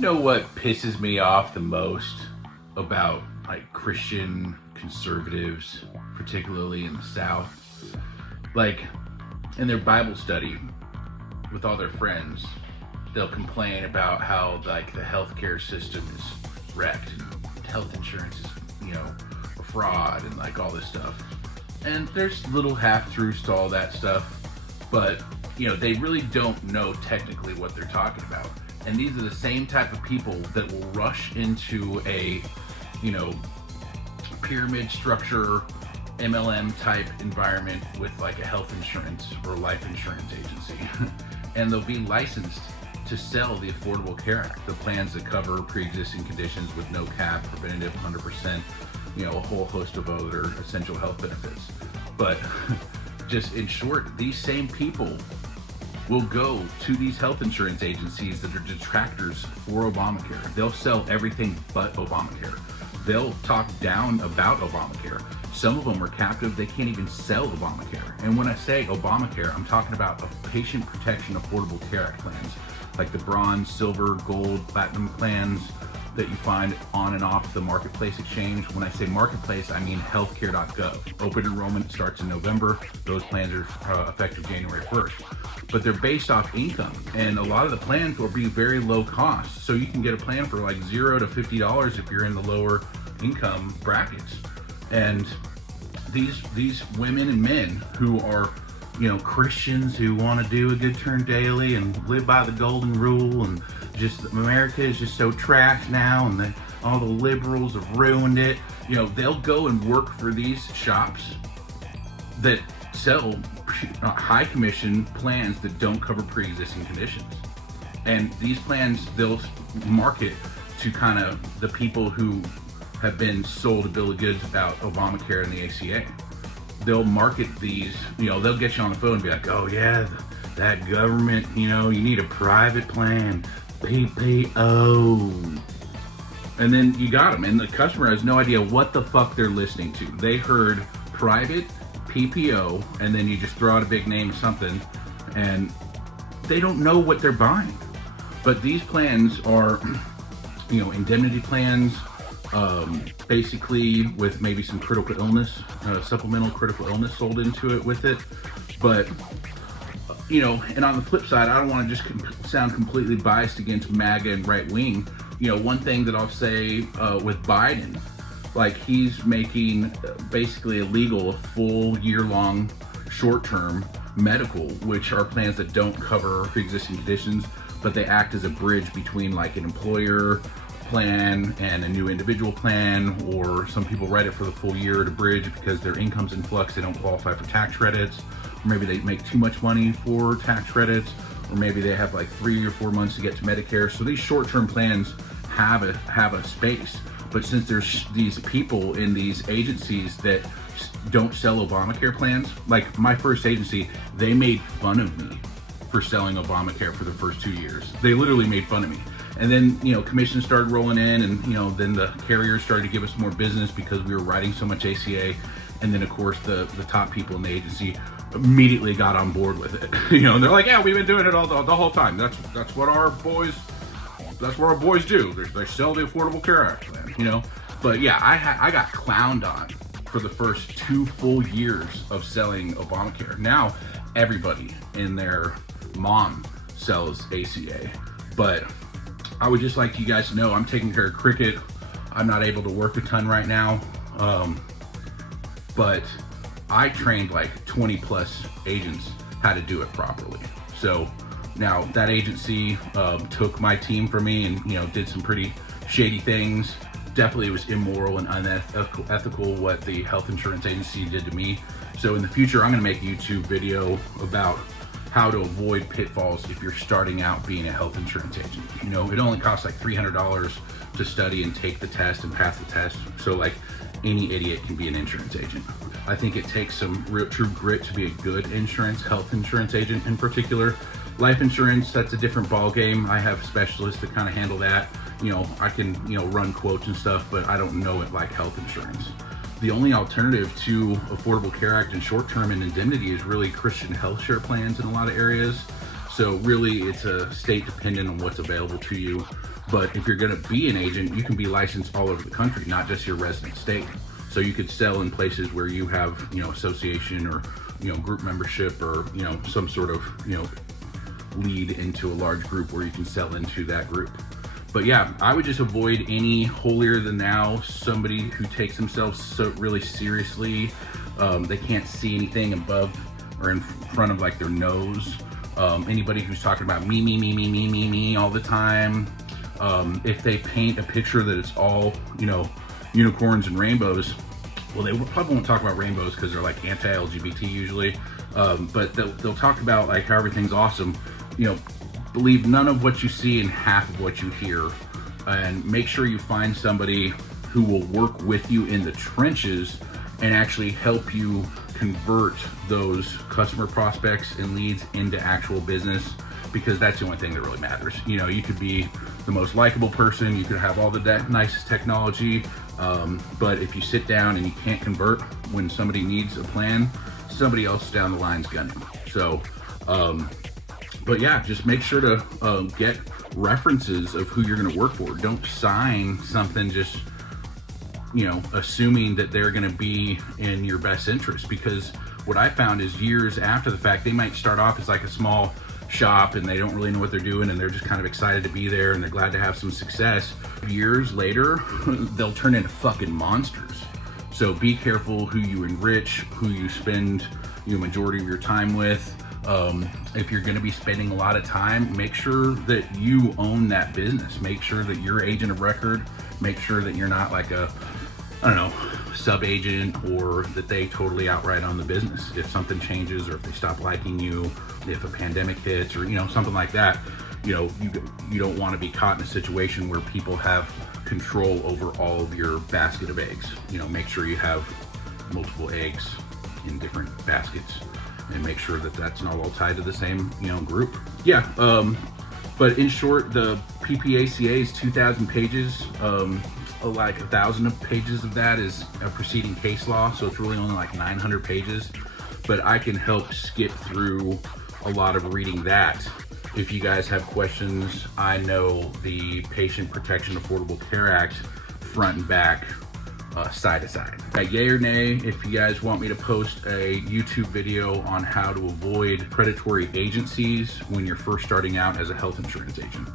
You know what pisses me off the most about like Christian conservatives, particularly in the South? Like in their Bible study with all their friends, they'll complain about how like the healthcare system is wrecked and health insurance is, a fraud and like all this stuff. And there's little half-truths to all that stuff, but they really don't know technically what they're talking about. And these are the same type of people that will rush into a, pyramid structure, MLM type environment with like a health insurance or life insurance agency. And they'll be licensed to sell the Affordable Care Act, the plans that cover pre-existing conditions with no cap, preventative 100%, a whole host of other essential health benefits. But just in short, these same people will go to these health insurance agencies that are detractors for Obamacare. They'll sell everything but Obamacare. They'll talk down about Obamacare. Some of them are captive, they can't even sell Obamacare. And when I say Obamacare, I'm talking about a patient protection Affordable Care Act plans, like the bronze, silver, gold, platinum plans that you find on and off the Marketplace exchange. When I say Marketplace, I mean healthcare.gov. Open enrollment starts in November. Those plans are effective January 1st. But they're based off income, and a lot of the plans will be very low cost. So you can get a plan for like $0 to $50 if you're in the lower income brackets. And these women and men who are Christians who want to do a good turn daily and live by the golden rule, and just America is just so trash now, and all the liberals have ruined it. They'll go and work for these shops that sell high commission plans that don't cover pre-existing conditions. And these plans, they'll market to kind of the people who have been sold a bill of goods about Obamacare and the ACA. They'll market these, they'll get you on the phone and be like, oh yeah, that government, you need a private plan, PPO. And then you got them, and the customer has no idea what the fuck they're listening to. They heard private, PPO, and then you just throw out a big name of something, and they don't know what they're buying. But these plans are, indemnity plans, basically with maybe some critical illness, supplemental critical illness sold into it with it. But, and on the flip side, I don't want to just sound completely biased against MAGA and right wing. One thing that I'll say with Biden, like he's making basically illegal a full year-long short-term medical, which are plans that don't cover pre-existing conditions, but they act as a bridge between like an employer plan and a new individual plan, or some people write it for the full year to bridge because their income's in flux, they don't qualify for tax credits, or maybe they make too much money for tax credits, or maybe they have like 3 or 4 months to get to Medicare. So these short-term plans have a space. But since there's these people in these agencies that don't sell Obamacare plans, like my first agency, they made fun of me for selling Obamacare for the first 2 years. They literally made fun of me. And then, commissions started rolling in, and, then the carriers started to give us more business because we were writing so much ACA. And then, of course, the top people in the agency immediately got on board with it. And they're like, yeah, we've been doing it all the whole time. That's what our boys do. They sell the Affordable Care Act plan, But yeah, I got clowned on for the first 2 full years of selling Obamacare. Now, everybody and their mom sells ACA. But I would just like you guys to know I'm taking care of cricket. I'm not able to work a ton right now. But I trained like 20 plus agents how to do it properly. So now that agency took my team from me and did some pretty shady things. Definitely it was immoral and unethical what the health insurance agency did to me. So in the future, I'm gonna make a YouTube video about how to avoid pitfalls if you're starting out being a health insurance agent. It only costs like $300 to study and take the test and pass the test. So like any idiot can be an insurance agent. I think it takes some real true grit to be a good health insurance agent in particular. Life insurance, that's a different ball game. I have specialists that kind of handle that. I can, run quotes and stuff, but I don't know it like health insurance. The only alternative to Affordable Care Act and short-term and indemnity is really Christian health share plans in a lot of areas. So really it's a state dependent on what's available to you. But if you're going to be an agent, you can be licensed all over the country, not just your resident state. So you could sell in places where you have, association or, group membership or, some sort of, lead into a large group where you can sell into that group. But yeah, I would just avoid any holier than thou, somebody who takes themselves so really seriously. They can't see anything above or in front of like their nose. Anybody who's talking about me all the time. If they paint a picture that it's all, unicorns and rainbows, well, they probably won't talk about rainbows because they're like anti-LGBT usually. But they'll talk about like how everything's awesome. Believe none of what you see and half of what you hear, and make sure you find somebody who will work with you in the trenches and actually help you convert those customer prospects and leads into actual business, because that's the only thing that really matters. You could be the most likable person, you could have all the nicest technology, but if you sit down and you can't convert when somebody needs a plan, somebody else down the line's gonna. So, but yeah, just make sure to get references of who you're gonna work for. Don't sign something just, assuming that they're gonna be in your best interest, because what I found is years after the fact, they might start off as like a small shop and they don't really know what they're doing and they're just kind of excited to be there and they're glad to have some success. Years later, they'll turn into fucking monsters. So be careful who you enrich, who you spend majority of your time with. If you're going to be spending a lot of time, make sure that you own that business. Make sure that you're agent of record. Make sure that you're not like a, sub-agent, or that they totally outright own the business. If something changes, or if they stop liking you, if a pandemic hits, or something like that, you don't want to be caught in a situation where people have control over all of your basket of eggs. Make sure you have multiple eggs in different baskets, and make sure that that's not all tied to the same group. Yeah. But in short, the PPACA is 2,000 pages. Like 1,000 pages of that is a preceding case law, so it's really only like 900 pages. But I can help skip through a lot of reading that. If you guys have questions, I know the Patient Protection Affordable Care Act front and back, side to side. Yay or nay if you guys want me to post a YouTube video on how to avoid predatory agencies when you're first starting out as a health insurance agent.